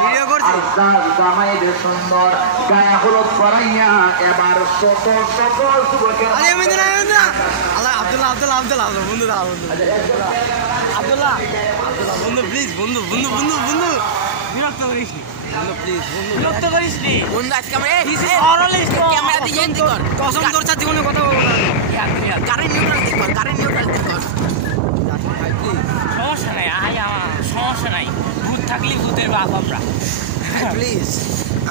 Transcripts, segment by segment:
video করছি জামাইদের সুন্দর গায়ে হলুদ পরাইয়া এবার সকল যুবকের আল্লাহ আব্দুল্লাহ আব্দুল্লাহ আব্দুল্লাহ বন্ধু দাঁড়া বন্ধু আব্দুল্লাহ আব্দুল্লাহ বন্ধু প্লিজ বন্ধু বন্ধু বন্ধু বন্ধু বিরক্ত করিস বন্ধু প্লিজ বন্ধু বিরক্ত করিস নি বন্ধু আজকে আমরা ক্যামেরা দিয়ে এন্ড কর কসম তোর সাথে জীবনে কথা বলবো না গাড়ি নিউট্রাল দিক কর গাড়ি নিউট্রাল দিক কর সমস্যা নাই সমস্যা নাই ভূত থাকলে ভূতের বাপ আমরা প্লিজ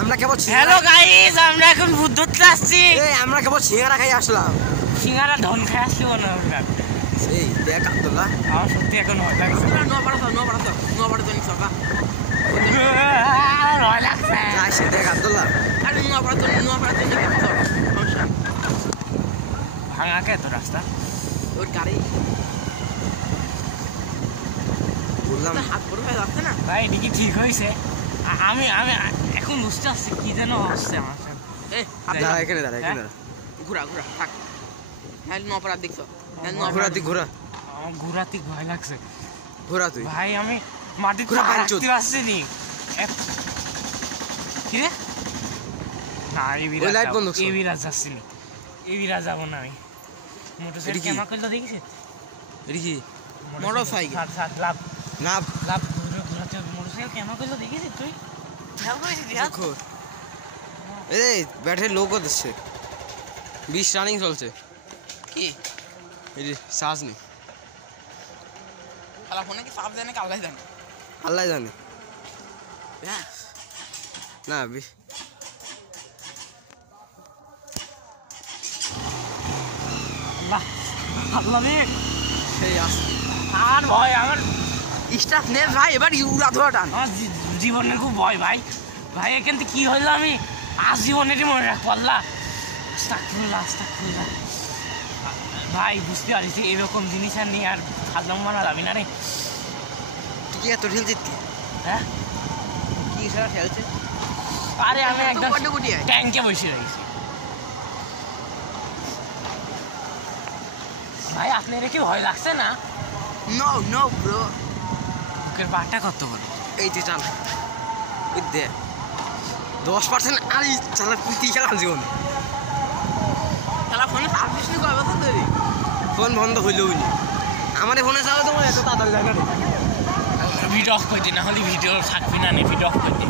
আমরা কেবল হ্যালো গাইস আমরা এখন ভূত ধরতে আসছি আমরা কেবল সিঙ্গারা খাই আসলাম সিঙ্গারা ধন খাই আসছি না এই দেখ আব্দুল্লাহ আমার সত্যি এখন ভয় লাগছে নোয়াপাড়া তো নিছো ভয় লাগছে আসে দেখ আব্দুল্লাহ আরে নোয়াপাড়া তো নিকে সমস্যা ভাঙা কে তো রাস্তা ওর গাড়ি বললাম হাত বড় হয়ে যাচ্ছে না ভাই এটা কি ঠিক হয়েছে আমি আমি এখন বুঝতে পারছি কি যেন হচ্ছে আমার সাথে দাঁড়া এখানে দাঁড়া এখানে দাঁড়া ঘোরা থাক হ্যাঁ নোয়াপাড়া দেখছো ঘোরা তুই ঘোরা আমার ঘোরাতে ভয় লাগছে ঘোরা তুই ভাই আমি মাটিতে ঘোরা রাখতে পারছি নি কি রে না ওই লাইট বন্ধ এই বিরাজ যাচ্ছি নি এই বিরাজ যাবো না আমি মোটরসাইকেল কেমন করলো দেখিস এটা কি মোটরসাইকেল লাভ নাভ লাভ ঘুরাতে মোটরসাইকেল কেমন করলো দেখিস তুই দেখো এই ব্যাটারি লো করে দিচ্ছে 20 রানিং চলছে কি এই চার্জ নেই শালা ফোনে কি চার্জ দেয় নাকি আল্লাহ জানে আল্লাহ জানে হ্যাঁ না আল্লাহ আল্লাহ রে সেই আসছে আর ভয় আমার স্টাফ নে ভাই এবার উড়া ধরা টান আমার জীবনে খুব ভয় ভাই ভাই এখান থেকে কি হইলো আমি আজ জীবনেরই মনে রাখবো আল্লাহ আস্তাগফিরুল্লাহ ভাই বুঝতে পারছি এরকম জিনিস আর নিয়ে আর ফাজলাম মারা যাবি না রে তুই কি এত ঢিল জিততি হ্যাঁ কি সারা খেলছে আরে আমি একদম গুটি ট্যাঙ্কে বসে রয়েছি ভাই আপনার কি ভয় লাগছে না নো ব্রো বুকের পাটা কত বড় এই তুই চাল ওই দে 10% আর চালা কুতি খেলাম জীবনে শালা ফোনে সার্ভিস নি কয় বছর ধরে ফোন বন্ধ হইলো বুঝলি আমার ফোনে চালাতে তোমার এত তাড়াতাড়ি যায় না ভিডিও অফ করে দিই না হলে ভিডিও থাকবি না ভিডিও অফ করে দিই